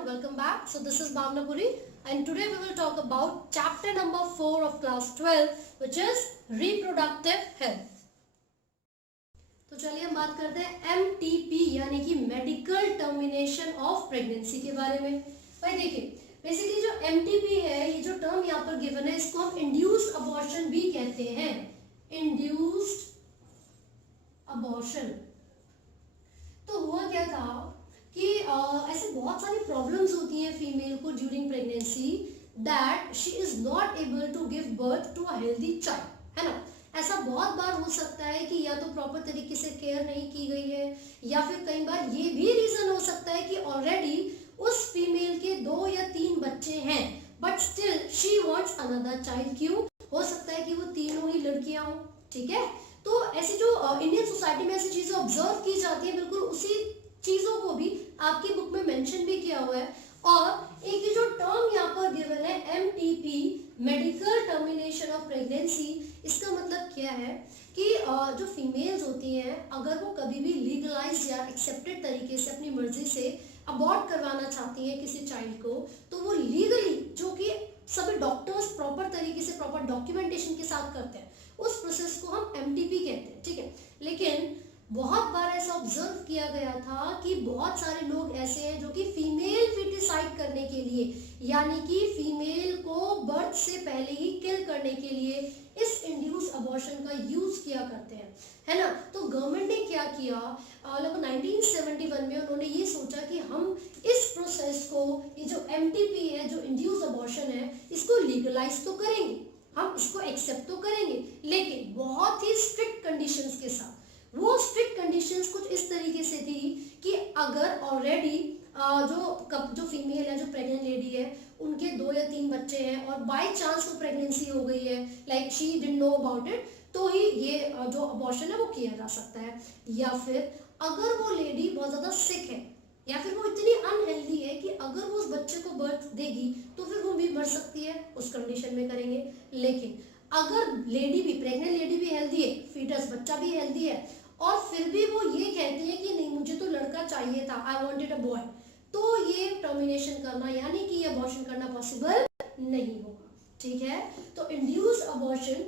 everyone, welcome back. So this is Bhavna Puri and today we will talk about chapter number 4 of class 12 which is reproductive health. तो चलिए हम बात करते हैं MTP यानी कि मेडिकल टर्मिनेशन ऑफ प्रेगनेंसी के बारे में। भाई देखिए बेसिकली जो MTP है, ये जो टर्म यहाँ पर गिवन है इसको हम इंड्यूस्ड अबॉर्शन भी कहते हैं। Induced abortion. तो हुआ क्या था कि ऐसे बहुत सारी प्रॉब्लम्स होती हैं फीमेल को during pregnancy that she is not able to give birth to a healthy child, है ना। ऐसा बहुत बार हो सकता है कि या तो प्रॉपर तरीके से केयर नहीं की गई है या फिर कई बार ये भी रीजन हो सकता है कि ऑलरेडी उस फीमेल के 2 या 3 बच्चे हैं but still she wants another child. क्यों? हो सकता है कि वो तीनों ही लड़कियां हों, ठीक है। तो ऐसी जो इंडियन सोसाइटी में ऐसी चीजें ऑब्जर्व की जाती है, बिल्कुल उसी चीजों को भी आपकी बुक में मेंशन भी किया हुआ है। और एक जो टर्म यहाँ पर गिवन है MTP medical termination of pregnancy, इसका मतलब क्या है कि जो फीमेल्स होती हैं अगर वो कभी भी लीगलाइज या एक्सेप्टेड तरीके से अपनी मर्जी से अबॉर्ट करवाना चाहती हैं किसी चाइल्ड को, तो वो लीगली, जो कि सभी डॉक्टर्स प्रॉपर तरीके से प्रॉपर डॉक्यूमेंटेशन के साथ करते हैं, उस प्रोसेस को हम MTP कहते हैं, ठीक है। लेकिन बहुत बार ऐसा ऑब्जर्व किया गया था कि बहुत सारे लोग ऐसे हैं जो कि फीमेल फिटिसाइड करने के लिए यानी कि फीमेल को बर्थ से पहले ही किल करने के लिए इस इंड्यूस अबॉर्शन का यूज किया करते हैं, है ना। तो गवर्नमेंट ने क्या किया, लगभग 1971 में उन्होंने ये सोचा कि हम इस प्रोसेस को, ये जो MTP है, जो इंड्यूस अबॉर्शन है, इसको लीगलाइज तो करेंगे, हम इसको एक्सेप्ट तो करेंगे, लेकिन बहुत ही स्ट्रिक्ट कंडीशंस के साथ। वो स्ट्रिक्ट कंडीशंस कुछ इस तरीके से थी कि अगर ऑलरेडी जो फीमेल है, जो प्रेग्नेंट लेडी है, उनके 2 या 3 बच्चे हैं और बाय चांस वो प्रेगनेंसी हो गई है, like she didn't know about it, तो ही ये जो अबॉर्शन है वो किया जा सकता है। या फिर अगर वो लेडी बहुत ज्यादा सिक है या फिर वो इतनी अनहेल्दी है कि अगर वो उस बच्चे को बर्थ देगी तो फिर वो भी मर सकती है, उस कंडीशन में करेंगे। लेकिन अगर लेडी भी, प्रेग्नेंट लेडी भी हेल्दी है, फीटस बच्चा भी हेल्दी है और फिर भी वो ये कहती है कि नहीं मुझे तो लड़का चाहिए था, आई वांटेड अ बॉय, तो ये टर्मिनेशन करना यानी कि अबॉर्शन करना पॉसिबल नहीं होगा, ठीक है। तो इंड्यूस्ड अबॉर्शन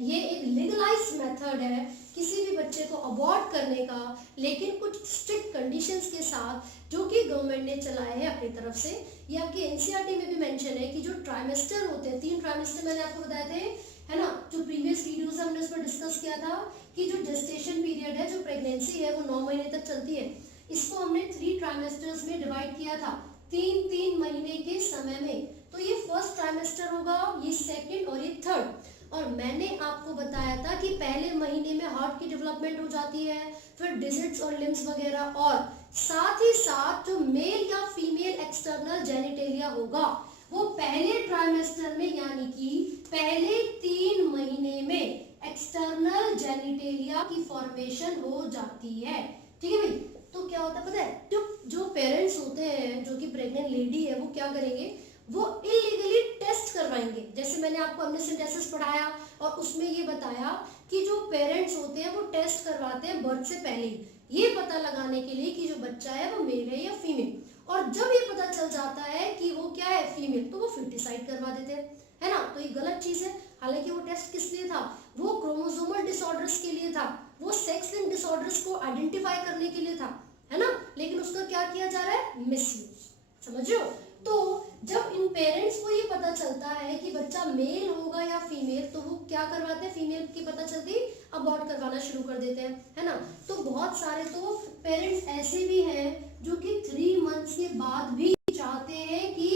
ये एक लीगलाइज मेथड है किसी भी बच्चे को अबॉर्ट करने का, लेकिन कुछ स्ट्रिक्ट कंडीशंस के साथ जो कि गवर्नमेंट ने चलाए हैं अपनी तरफ से। ये आपके NCERT में भी मेंशन है कि जो ट्राइमेस्टर होते हैं, 3 ट्राइमेस्टर मैंने आपको बताए थे, है ना। जो प्रीवियस वीडियोस हमने उस पर डिस्कस किया था कि जो जेस्टेशन पीरियड है, जो प्रेगनेंसी है, वो 9 महीने तक चलती है। इसको हमने 3 ट्राइमेस्टर्स में डिवाइड किया था, 3-3 महीने के समय में। तो ये फर्स्ट ट्राइमेस्टर होगा, ये सेकंड और ये थर्ड। और मैंने आपको बताया था कि पहले महीने में हार्ट की डेवलपमेंट हो जाती है, फिर डिजिट्स और लिम्स वगैरह, और साथ ही साथ जो मेल या फीमेल एक्सटर्नल जेनिटेलिया होगा वो पहले ट्राइमेस्टर में यानी कि पहले 3 महीने में एक्सटर्नल जेनिटेलिया की फॉर्मेशन हो जाती है, ठीक है भाई। तो क्या होता है पता है, जो पेरेंट्स होते हैं, जो कि प्रेग्नेंट लेडी है, वो क्या करेंगे, वो इलीगली टेस्ट करवाएंगे। जैसे मैंने आपको एमनियोसेंटेसिस पढ़ाया और उसमें ये बताया कि जो पेरेंट्स होते हैं वो टेस्ट करवाते हैं बर्थ से पहले ही, ये पता लगाने के लिए कि जो बच्चा है वो मेल है या फीमेल। और जब ये पता चल जाता है कि वो क्या है, फीमेल, तो वो फिटिसाइड करवा देते हैं, है ना। तो ये गलत चीज है। हालांकि वो टेस्ट किस लिए था, वो क्रोमोसोमल डिसऑर्डर्स के लिए था, वो सेक्स लिंक डिसऑर्डर्स को आइडेंटिफाई करने के लिए था, है ना। लेकिन उसका क्या किया जा रहा है, मिसयूज, समझ रहे हो। तो जब इन पेरेंट्स को ये पता चलता है कि बच्चा मेल होगा या फीमेल, तो वो क्या करवाते हैं, फीमेल की पता चलती अबॉर्ट करवाना शुरू कर देते हैं, है ना। तो बहुत सारे तो पेरेंट्स ऐसे भी हैं जो कि 3 मंथ्स के बाद भी चाहते हैं कि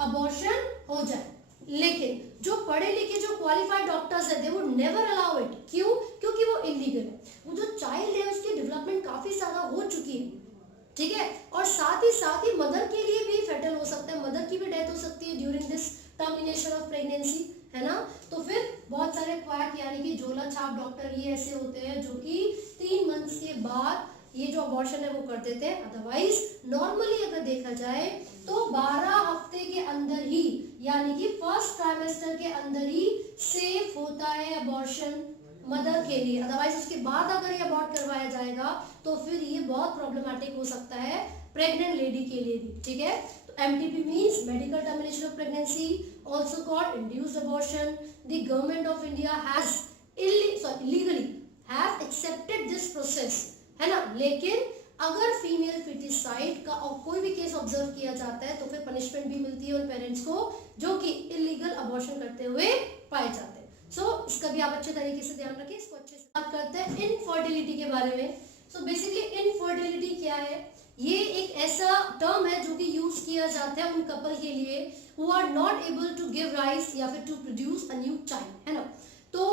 अबॉर्शन हो जाए, लेकिन जो पढ़े लिखे, जो क्वालिफाइड डॉक्टर्स है, they would never allow it. क्यों? क्योंकि वो इलीगल है। वो जो चाइल्ड है उसकी डेवलपमेंट काफी ज्यादा हो चुकी है, ठीक है। और साथ ही मदर के लिए भी फेटल हो सकता है, मदर की भी डेथ हो सकती है during this termination of pregnancy, है ना। तो फिर बहुत सारे क्वैक यानी कि झोला छाप डॉक्टर ये ऐसे होते हैं जो कि 3 मंथ्स के बाद ये जो अबॉर्शन है वो कर देते हैं। अदरवाइज नॉर्मली अगर देखा जाए तो 12 हफ्ते के अंदर ही यानी कि फर्स्ट ट्राइमेस्टर के अंदर ही सेफ होता है अबॉर्शन मदर के लिए। अदरवाइज उसके बाद अगर ये अबॉर्ट करवाया जाएगा तो फिर ये बहुत प्रॉब्लमेटिक हो सकता है प्रेग्नेंट लेडी के लिए भी, ठीक है। तो MTP means medical termination of pregnancy, also called induced abortion. The government of India has illegally has accepted this process, है ना। लेकिन अगर फीमेल फिटिसाइड का और कोई भी केस ऑब्जर्व किया जाता है तो फिर पनिशमेंट भी मिलती है उन पेरेंट्स को जो कि इलीगल अबॉर्शन करते हुए पाए जाते हैं। इसका भी आप अच्छे तरीके से ध्यान रखें। इसको अच्छे से बात करते हैं इनफर्टिलिटी के बारे में। बेसिकली इनफर्टिलिटी क्या है, ये एक ऐसा टर्म है जो कि यूज किया जाता है उन कपल के लिए who are not able to give rise या फिर to produce a new child, है ना। तो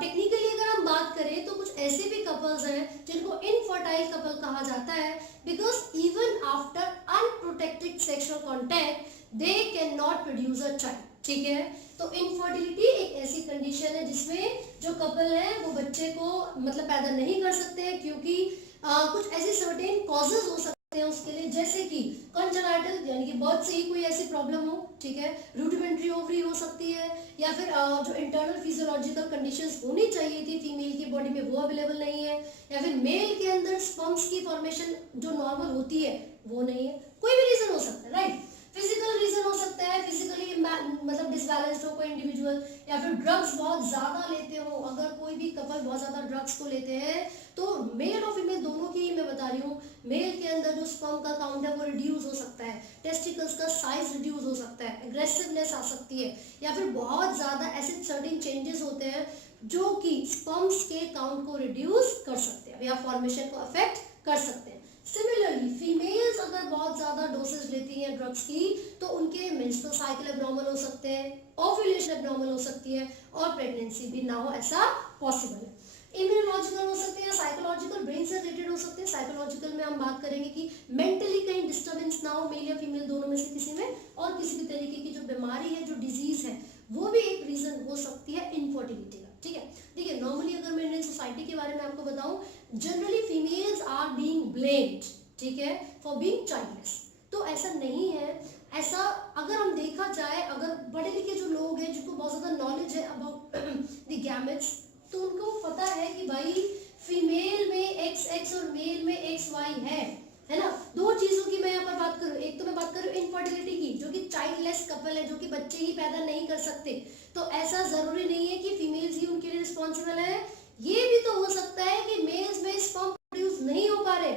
टेक्निकली अगर हम बात करें तो कुछ ऐसे भी कपल्स हैं जिनको इनफर्टाइल कपल कहा जाता है, because even after unprotected sexual contact they can not produce a child, ठीक है। तो इनफर्टिलिटी एक ऐसी कंडीशन है जिसमें जो कपल है वो बच्चे को मतलब पैदा नहीं कर सकते हैं, क्योंकि कुछ ऐसे सर्टेन कॉजेज हो सकते हैं उसके लिए, जैसे कि कंजेनाइटल यानी कि बर्थ से ही कोई ऐसी प्रॉब्लम हो, ठीक है, रूडिमेंट्री ओवरी हो सकती है, या फिर जो इंटरनल फिजियोलॉजिकल कंडीशंस होनी चाहिए थी फीमेल की बॉडी में वो अवेलेबल नहीं है, या फिर मेल के अंदर स्पर्म्स की फॉर्मेशन जो नॉर्मल होती है वो नहीं है। कोई भी रीजन हो सकता है, राइट। फिजिकल रीजन हो सकता है, फिजिकली मतलब डिसबैलेंस्ड हो कोई इंडिविजुअल, या फिर ड्रग्स बहुत ज्यादा लेते हो। अगर कोई भी कपल बहुत ज्यादा ड्रग्स को लेते हैं तो मेल और फीमेल दोनों की मैं बता रही हूँ, मेल के अंदर जो स्पर्म का काउंट है वो रिड्यूस हो सकता है, टेस्टिकल्स का साइज रिड्यूस हो सकता है, एग्रेसिवनेस आ सकती है, या फिर बहुत ज्यादा ऐसे सर्टेन चेंजेस होते हैं जो कि स्पर्म्स के काउंट को रिड्यूस कर सकते हैं या फॉर्मेशन को अफेक्ट कर सकते हैं। सिमिलरली फीमेल्स अगर बहुत ज्यादा डोसेज लेती हैं ड्रग्स की तो उनके मेंस्ट्रुअल साइकिल एब्नॉर्मल हो सकते हैं, ओव्यूलेशन एब्नॉर्मल हो सकती है और प्रेगनेंसी भी ना हो, ऐसा पॉसिबल है। इम्यूनोलॉजिकल हो सकते हैं, साइकोलॉजिकल ब्रेन से रिलेटेड हो सकते हैं। साइकोलॉजिकल में हम बात करेंगे कि मेंटली कहीं डिस्टर्बेंस ना हो मेल या फीमेल दोनों में से किसी में, और किसी भी तरीके की जो बीमारी है, जो डिजीज है, वो भी एक रीजन हो सकती है इनफर्टिलिटी का, ठीक है। देखिए नॉर्मली अगर मैं इंडियन सोसाइटी के बारे में आपको बताऊं, generally females are being blamed, ठीक है, फॉर बीइंग चाइल्डलेस। तो ऐसा नहीं है। ऐसा अगर हम देखा जाए, अगर पढ़े लिखे जो लोग हैं जिनको बहुत ज्यादा नॉलेज है अबाउट द गैमेट्स, तो उनको पता है कि भाई फीमेल में XX और मेल में XY है ना। दो चीजों की मैं यहाँ पर बात करूँ, एक तो मैं बात करूँ इनफर्टिलिटी की, जो कि चाइल्डलेस कपल है, जो कि बच्चे ही पैदा नहीं कर सकते। तो ऐसा जरूरी नहीं है कि फीमेल्स ही उनके लिए रिस्पॉन्सिबल है। ये भी तो हो सकता है कि मेल्स में स्पर्म प्रोड्यूस नहीं हो पा रहे,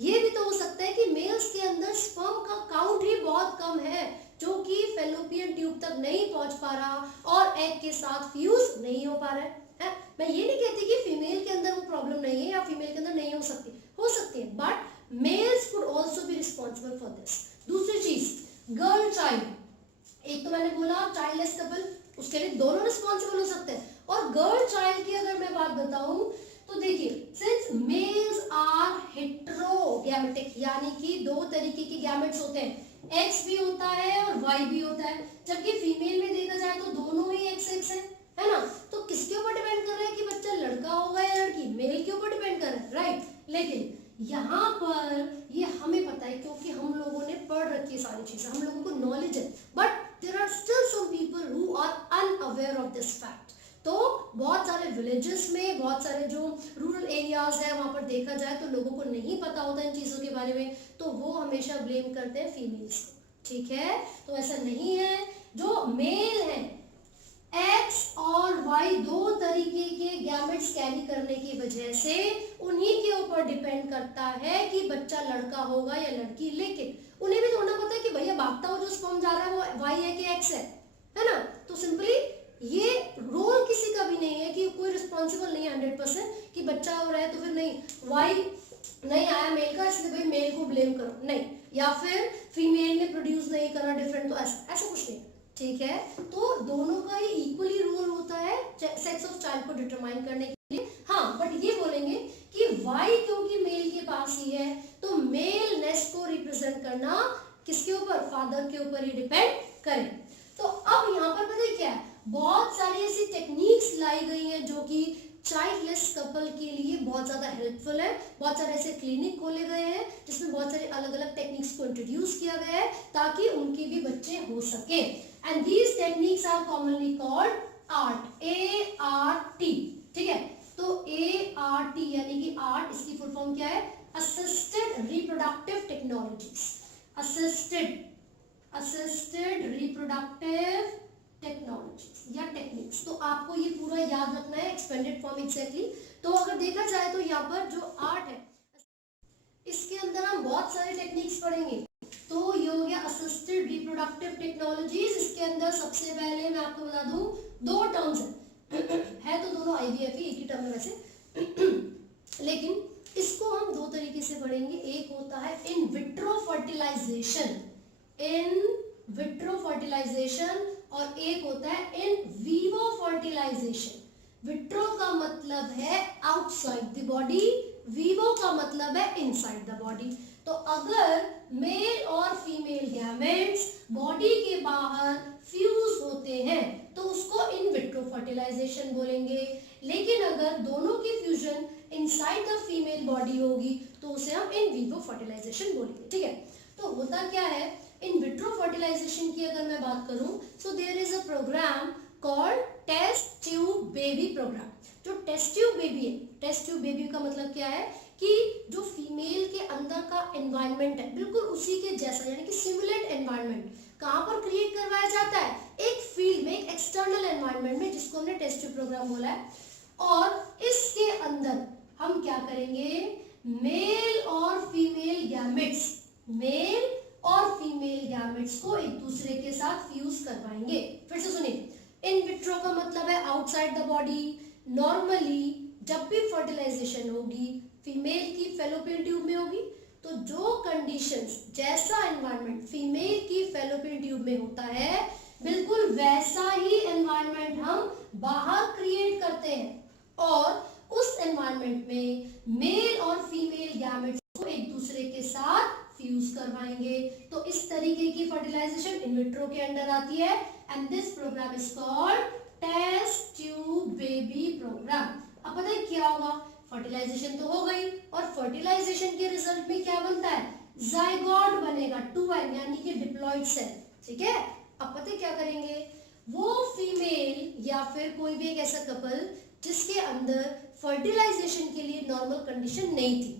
ये भी तो हो सकता है कि मेल्स के अंदर स्पर्म का काउंट ही बहुत कम है, जो कि फेलोपियन ट्यूब तक नहीं पहुंच पा रहा और एग के साथ फ्यूज नहीं हो पा रहा है। मैं ये नहीं कहती कि फीमेल के अंदर वो प्रॉब्लम नहीं है या फीमेल के अंदर नहीं हो सकती है, but males could also be responsible for this. दूसरी चीज, गर्ल चाइल्ड, एक तो मैंने बोला चाइल्डलेस कपल, उसके लिए दोनों रिस्पॉन्सिबल हो सकते हैं। और गर्ल चाइल्ड की अगर मैं बात बताऊं तो देखिए, सिंस मेल्स आर हेटेरोगैमेटिक, यानी कि दो तरीके के गैमेट्स होते हैं, X भी होता है और Y भी होता है, जबकि फीमेल में देखा जाए तो दोनों ही XX है ना। तो किसके ऊपर डिपेंड कर रहा है कि बच्चा लड़का होगा या लड़की, मेल के ऊपर डिपेंड कर रहा है, राइट। लेकिन यहाँ पर ये हमें पता है क्योंकि हम लोगों ने पढ़ रखी है सारी चीजें, हम लोगों को नॉलेज है, but there are still some people who are unaware of this fact. तो बहुत सारे विलेजेस में, बहुत सारे जो रूरल एरियाज है वहां पर देखा जाए तो लोगों को नहीं पता होता इन चीजों के बारे में, तो वो हमेशा ब्लेम करते हैं फीमेल्स को, ठीक है। तो ऐसा नहीं है, जो मेल है X और Y दो तरीके के गैमेट्स कैरी करने की वजह से उन्हीं के ऊपर डिपेंड करता है कि बच्चा लड़का होगा या लड़की। लेकिन उन्हें भी थोड़ा पता है कि भैया भागता हुआ जो स्पर्म जा रहा है वो Y है कि X है ना। तो सिंपली ये रोल किसी का भी नहीं है कि कोई रिस्पॉन्सिबल नहीं है 100% कि बच्चा हो रहा है तो फिर नहीं Y नहीं आया मेल का इसलिए भाई मेल को ब्लेम करो, नहीं, या फिर फीमेल ने प्रोड्यूस नहीं करा डिफरेंट, तो ऐसा कुछ नहीं, ठीक है। तो दोनों का ही इक्वली रोल होता है सेक्स ऑफ चाइल्ड को डिटरमाइन करने के लिए। हाँ, बट ये बोलेंगे कि वाई क्योंकि मेल के पास ही है तो मेल नेस्ट को रिप्रेजेंट करना किसके ऊपर, फादर के ऊपर ही डिपेंड करे। तो अब यहाँ पर पता है क्या है, बहुत सारी ऐसी टेक्निक्स लाई गई हैं जो कि चाइल्डलेस कपल के लिए बहुत ज्यादा हेल्पफुल है। बहुत सारे ऐसे क्लिनिक खोले गए हैं जिसमें बहुत सारे अलग अलग टेक्निक्स को इंट्रोड्यूस किया गया है ताकि उनके भी बच्चे हो सके। And these techniques are commonly called ART, ART, ठीक है। तो ART यानी कि आर्ट, इसकी फुल फॉर्म क्या है, assisted reproductive technologies, assisted reproductive technologies या टेक्निक्स। तो आपको ये पूरा याद रखना है, एक्सपेंडेड फॉर्म एग्जैक्टली। तो अगर देखा जाए तो यहाँ पर जो आर्ट है इसके अंदर हम बहुत सारे टेक्निक्स पढ़ेंगे। तो ये हो गया असिस्टेड रिप्रोडक्टिव टेक्नोलॉजीज। इसके अंदर सबसे पहले मैं आपको बता दूं दो टर्म्स है तो दोनों आईवीएफ ही एक ही टर्म है वैसे, लेकिन इसको हम दो तरीके से पढ़ेंगे। एक होता है in vitro fertilization, in vitro fertilization, और एक होता है इन वीवो फर्टिलाइजेशन। विट्रो का मतलब है आउटसाइड द बॉडी, वीवो का मतलब है इनसाइड द बॉडी। तो अगर मेल और फीमेल गैमेट्स बॉडी के बाहर फ्यूज होते हैं तो उसको इन विट्रो फर्टिलाइजेशन बोलेंगे, लेकिन अगर दोनों की fusion inside the female body होगी तो उसे हम इन वीवो फर्टिलाइजेशन बोलेंगे। ठीक है, तो होता क्या है इन विट्रो फर्टिलाइजेशन की अगर मैं बात करूं, so there is a programme called test tube baby programme. जो टेस्ट ट्यूब बेबी है, टेस्ट ट्यूब बेबी का मतलब क्या है कि जो फीमेल के अंदर का एनवायरनमेंट है बिल्कुल उसी के जैसा, यानी कि सिमुलेट एनवायरनमेंट कहां पर क्रिएट करवाया जाता है, एक फील्ड में, एक एक्सटर्नल एनवायरनमेंट में, जिसको हमने टेस्ट ट्यूब प्रोग्राम बोला है। और इसके अंदर हम क्या करेंगे, मेल और फीमेल गैमेट्स, मेल और फीमेल गैमेट्स को एक दूसरे के साथ फ्यूज करवाएंगे। फिर से सुनिए, इन विट्रो का मतलब है आउटसाइड द बॉडी। नॉर्मली जब भी फर्टिलाइजेशन होगी फीमेल की फैलोपियन ट्यूब में होगी, तो जो कंडीशंस, जैसा एनवायरनमेंट फीमेल की फैलोपियन ट्यूब में होता है बिल्कुल वैसा ही एनवायरनमेंट हम बाहर क्रिएट करते हैं, और उस एनवायरनमेंट में मेल और फीमेल गैमेट्स को एक दूसरे के साथ फ्यूज करवाएंगे। तो इस तरीके की फर्टिलाइजेशन इन विट्रो के अंडर आती है, and this programme is called test tube baby programme. अब पता है क्या होगा, फर्टिलाइजेशन तो हो गई, और फर्टिलाइजेशन के रिजल्ट में क्या बनता है, जाइगोट बनेगा, 2n यानी कि डिप्लॉइड सेल। ठीक है, अब पता है क्या करेंगे, वो फीमेल या फिर कोई भी एक ऐसा कपल जिसके अंदर फर्टिलाइजेशन के लिए नॉर्मल कंडीशन नहीं थी,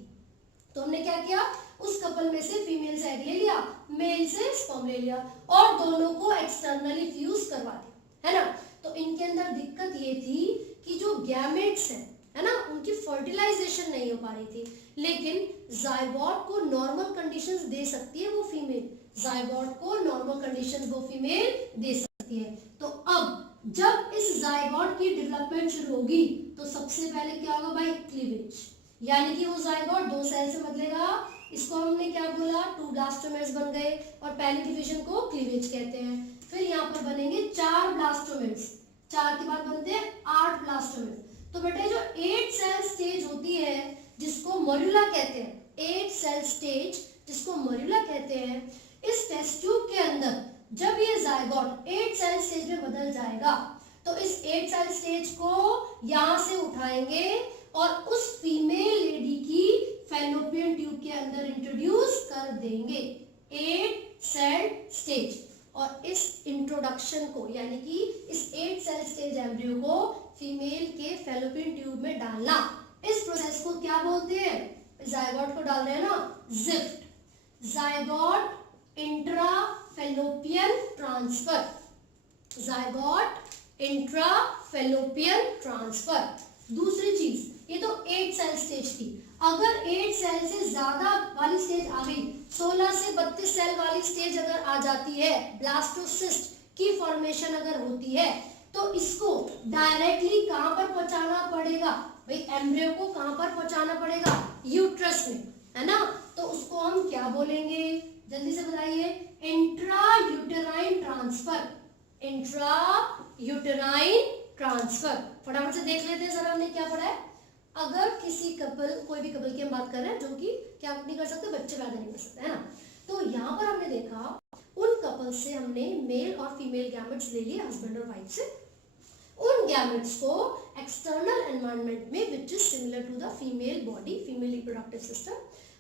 तो हमने क्या किया, उस कपल में से फीमेल से एग ले लिया, मेल से स्पर्म ले लिया, और दोनों को एक्सटर्नली फ्यूज करवा दिया, है ना। तो इनके अंदर दिक्कत ये थी कि जो गैमेट्स हैं, है ना, उनकी फर्टिलाइजेशन नहीं हो पा रही थी, लेकिन जाइगोट को नॉर्मल कंडीशंस दे सकती है वो फीमेल, जाइगोट को नॉर्मल कंडीशंस वो फीमेल दे सकती है। तो अब जब इस जाइगोट की डेवलपमेंट शुरू होगी तो सबसे पहले क्या होगा भाई, क्लीवेज, यानी कि वो जाइगोट दो सेल से बदलेगा। इसको हमने क्या बोला, 2 ब्लास्टोमेर्स बन गए, और पहली डिवीजन को क्लीवेज कहते हैं। फिर यहाँ पर बनेंगे 4 ब्लास्टोमेर्स, 4 के बाद बनते हैं 8 ब्लास्टोमेर्स। तो बेटे जो 8 सेल स्टेज होती है जिसको मॉड्यूला कहते हैं, 8 सेल स्टेज जिसको मॉड्यूला कहते हैं, इस टेस्ट ट्यूब के अंदर जब ये जाइगोट 8 सेल स्टेज में बदल जाएगा तो इस 8 सेल स्टेज को यहां से उठाएंगे और उस फीमेल लेडी की फैलोपियन ट्यूब के अंदर इंट्रोड्यूस कर देंगे, 8 सेल स्टेज। और इस इंट्रोडक्शन को, यानी कि इस 8 सेल स्टेज एम्ब्रियो को फीमेल के फैलोपियन ट्यूब में डालना, इस प्रोसेस को क्या बोलते हैं, जाइगोट को डाल रहे हैं ना, gift, zygote intra fallopian transfer, zygote intra fallopian transfer. दूसरी चीज, ये तो 8 सेल स्टेज थी, अगर 8 सेल से ज्यादा वाली स्टेज आ गई, 16 से 32 सेल वाली स्टेज अगर आ जाती है, ब्लास्टोसिस्ट की फॉर्मेशन अगर होती है, तो इसको डायरेक्टली कहां पर पहुंचाना पड़ेगा भाई, एम्ब्रियो को कहां पर पहुंचाना पड़ेगा, यूट्रस में, है ना। तो उसको हम क्या बोलेंगे, जल्दी से बताइए, intra uterine transfer, intra uterine transfer. फटाफट से देख लेते हैं जरा हमने क्या पढ़ा है। अगर किसी कपल, कोई भी कपल की हम बात कर रहे हैं जो कि क्या नहीं कर सकते, बच्चे पैदा नहीं कर सकते, है ना, तो यहाँ पर हमने देखा उन कपल से हमने मेल और फीमेल गैमेट्स ले लिए, हस्बैंड और वाइफ से, उन गैमेट्स को एक्सटर्नल एनवायरनमेंट में which is similar to the female body, female reproductive system,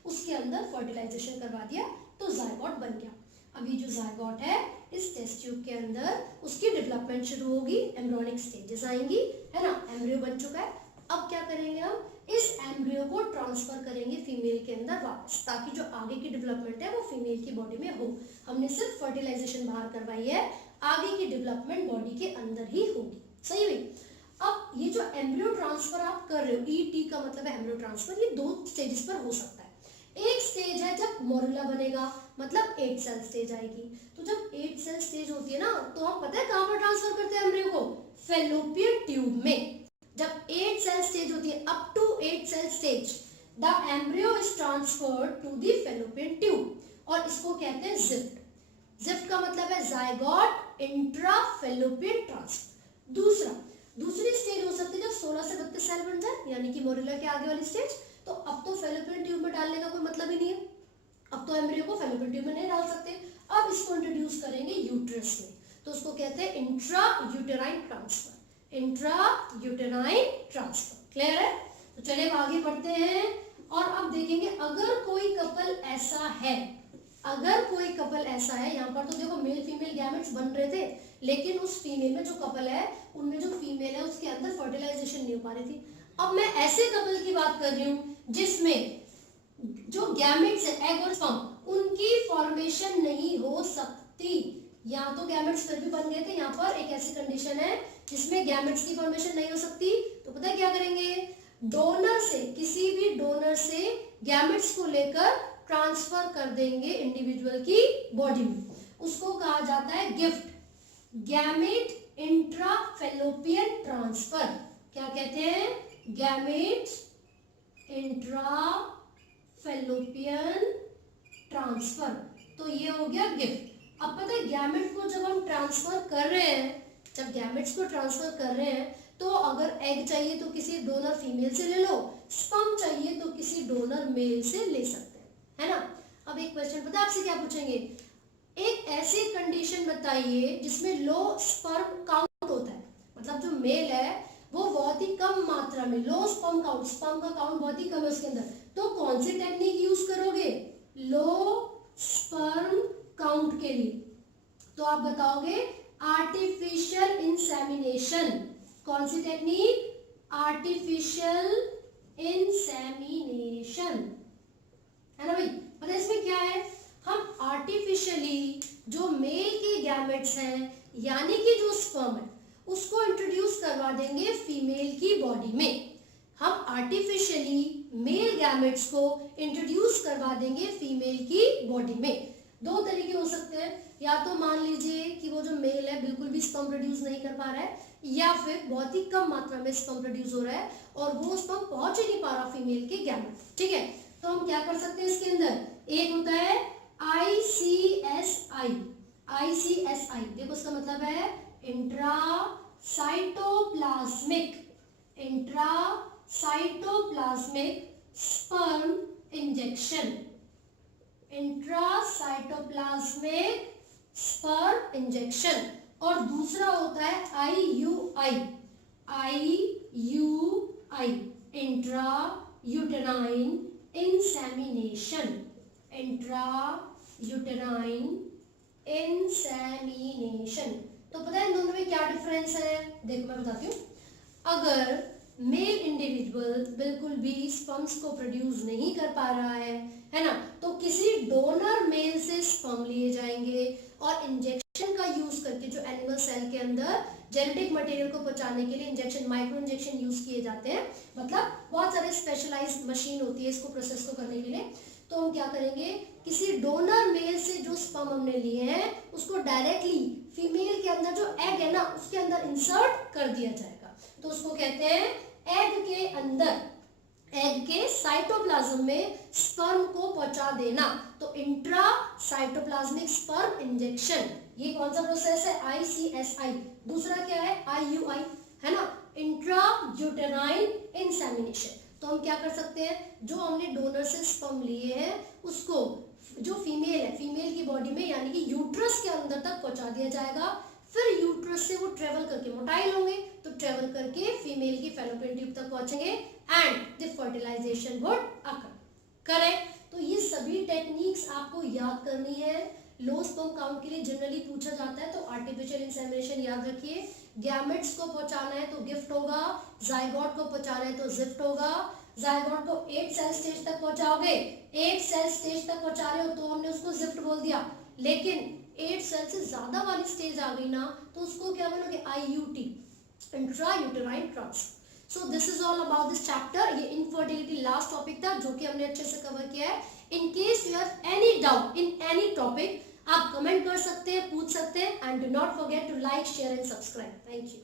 उसके अंदर फर्टिलाइजेशन करवा दिया, तो जाइगोट बन गया। अभी जो जाइगोट है इस टेस्ट ट्यूब के अंदर उसकी डेवलपमेंट शुरू होगी, एम्ब्रियोनिक स्टेजेस आएंगी, है ना, एम्ब्रियो बन चुका है। अब क्या करेंगे हम, इस एम्ब्रियो को ट्रांसफर करेंगे फीमेल के अंदर वापस, ताकि जो आगे की डेवलपमेंट है वो फीमेल की बॉडी में हो। हमने सिर्फ फर्टिलाइजेशन बाहर करवाई है, आगे की डेवलपमेंट बॉडी के अंदर ही होगी। सही हुई। अब ये जो एम्ब्रियो ट्रांसफर आप कर रहे हो, ईटी का मतलब है एम्ब्रियो ट्रांसफर, ये 2 स्टेजेस पर हो सकता है। एक स्टेज है जब मोरुला बनेगा, मतलब 8 सेल स्टेज आएगी। तो जब 8 सेल स्टेज होती है ना, तो हम पता है कहां पर ट्रांसफर करते हैं एम्ब्रियो को, फैलोपियन ट्यूब में। जब 8 सेल स्टेज होती है, up to 8 cell stage, the embryo is transferred to the fallopian tube, और इसको कहते हैं जिफ्ट। जिफ्ट का मतलब है जायगोट इंट्राफैलोपियन ट्रांसफर। दूसरी स्टेज हो सकती है जब 16 से 32 सेल बन जाए, यानी कि मोरुला के आगे वाली स्टेज। तो अब तो फैलोपियन ट्यूब में डालने का कोई मतलब ही नहीं है, अब तो एम्ब्रियो को फैलोपियन ट्यूब में नहीं डाल सकते। अब इसको इंट्रोड्यूस करेंगे यूट्रस में, तो उसको कहते हैं intra uterine transfer. Intra uterine transfer, clear है? तो चलिए आगे बढ़ते हैं और अब देखेंगे अगर कोई कपल ऐसा है, यहाँ पर तो देखो मेल फीमेल गैमेट्स बन रहे थे, लेकिन उस फीमेल में जो कपल है, उनमें जो फीमेल है उसके अंदर फर्टिलाइजेशन नहीं हो पा रही थी। अब मैं ऐसे कपल की बात कर रही हूँ जिसमें जो गैमेट्स है, एग और स्पर्म, उनकी फॉर्मेशन नहीं हो सकती। यहाँ तो गैमेट्स फिर भी बन गए थे, यहाँ पर एक ऐसी कंडीशन है जिसमें गैमेट्स की फॉर्मेशन नहीं हो सकती। तो पता है क्या करेंगे, डोनर से, किसी भी डोनर से गैमेट्स को लेकर ट्रांसफर कर देंगे इंडिविजुअल की बॉडी में। उसको कहा जाता है गिफ्ट, गैमेट इंट्राफैलोपियन ट्रांसफर। क्या कहते हैं, गैमेट इंट्राफैलोपियन ट्रांसफर। तो ये हो गया गिफ्ट। अब पता है गैमेट को जब हम ट्रांसफर कर रहे हैं, जब गैमेट्स को ट्रांसफर कर रहे हैं, तो अगर एग चाहिए तो किसी डोनर फीमेल से ले लो, स्पर्म चाहिए तो किसी डोनर मेल से ले सकते हैं, है ना। अब एक क्वेश्चन पता है आपसे क्या पूछेंगे, एक ऐसी कंडीशन बताइए जिसमें लो स्पर्म काउंट होता है, मतलब जो मेल है वो बहुत ही कम मात्रा में, लो स्पर्म काउंट, स्पर्म का काउंट बहुत ही कम है उसके अंदर, तो कौन सी टेक्निक यूज करोगे, लो स्पर्म काउंट के लिए? तो आप बताओगे आर्टिफिशियल इंसेमिनेशन। कौन सी टेक्निक, आर्टिफिशियल इंसेमिनेशन, है ना भाई। पता है इसमें क्या है, हम आर्टिफिशियली जो मेल के गैमेट्स हैं, यानी कि जो स्पर्म है, उसको इंट्रोड्यूस करवा देंगे फीमेल की बॉडी में। हम आर्टिफिशियली मेल गैमेट्स को इंट्रोड्यूस करवा देंगे फीमेल की बॉडी में। 2 तरीके हो सकते हैं, या तो मान लीजिए कि वो जो मेल है बिल्कुल भी स्पर्म प्रोड्यूस नहीं कर पा रहा है, या फिर बहुत ही कम मात्रा में स्पर्म प्रोड्यूस हो रहा है और वो स्पर्म पहुंच ही नहीं पा रहा फीमेल के गैमेट। ठीक है, तो हम क्या कर सकते हैं इसके अंदर, एक होता है ICSI। ICSI देखो उसका मतलब है intracytoplasmic sperm injection, intracytoplasmic sperm injection. और दूसरा होता है IUI, intra uterine insemination, intra-uterine insemination. तो पता है इन दोनों में क्या डिफरेंस है, देखो मैं बताती हूँ। अगर मेल इंडिविजुअल बिल्कुल भी स्पर्म्स को प्रोड्यूस नहीं कर पा रहा है ना, तो किसी डोनर मेल से स्पर्म लिए जाएंगे और इंजेक्शन का यूज करके जो एनिमल सेल के अंदर जेनेटिक मटेरियल को पहुंचाने के लिए इंजेक्शन, माइक्रो इंजेक्शन यूज किए जाते हैं। मतलब बहुत सारे स्पेशलाइज्ड मशीन होती है इसको प्रोसेस को करने के लिए। तो हम क्या करेंगे, किसी डोनर मेल से जो स्पर्म हमने लिए हैं उसको डायरेक्टली फीमेल के अंदर जो एग है ना उसके अंदर इंसर्ट कर दिया जाएगा। तो उसको कहते हैं एग के अंदर, एग के साइटोप्लाज्म में स्पर्म को पहुंचा देना। तो इंट्रा साइटोप्लाज्मिक स्पर्म इंजेक्शन, ये कौन सा प्रोसेस है, ICSI। दूसरा क्या है, IUI, है ना, इंट्रा यूटेराइन इंसेमिनेशन। तो हम क्या कर सकते हैं, जो हमने डोनर से स्पर्म लिए हैं उसको जो फीमेल है, फीमेल की बॉडी में यानी कि यूट्रस के अंदर तक पहुंचा दिया जाएगा। फिर यूट्रस से वो ट्रेवल करके मोटाइल होंगे, तो ट्रेवल करके फीमेल की फैलोपियन ट्यूब तक पहुंचेंगे and the fertilization would occur. Correct. तो ये सभी टेक्निक्स आपको याद करनी है। लो स्पर्म काउंट के लिए जनरली पूछा जाता है, तो आर्टिफिशियल इंसेमिनेशन याद रखिए, गैमेट्स को पहुंचाना है तो गिफ्ट होगा, जाइगोट को पहुंचाना है तो जिफ्ट होगा। जाइगोट को 8 सेल स्टेज तक पहुंचाओगे, 8 सेल स्टेज तक पहुंचा रहे हो तो हमने उसको जिफ्ट बोल दिया। लेकिन 8 सेल से ज्यादा वाली स्टेज आ गई ना तो उसको क्या बोलोगे, IUT, intra uterine transfer. So this is all about this chapter. ये इनफर्टिलिटी लास्ट टॉपिक था जो कि हमने अच्छे से कवर किया है। In case you have any doubt in any topic, आप कमेंट कर सकते हैं, पूछ सकते हैं। And do not forget to like, share and subscribe. Thank you.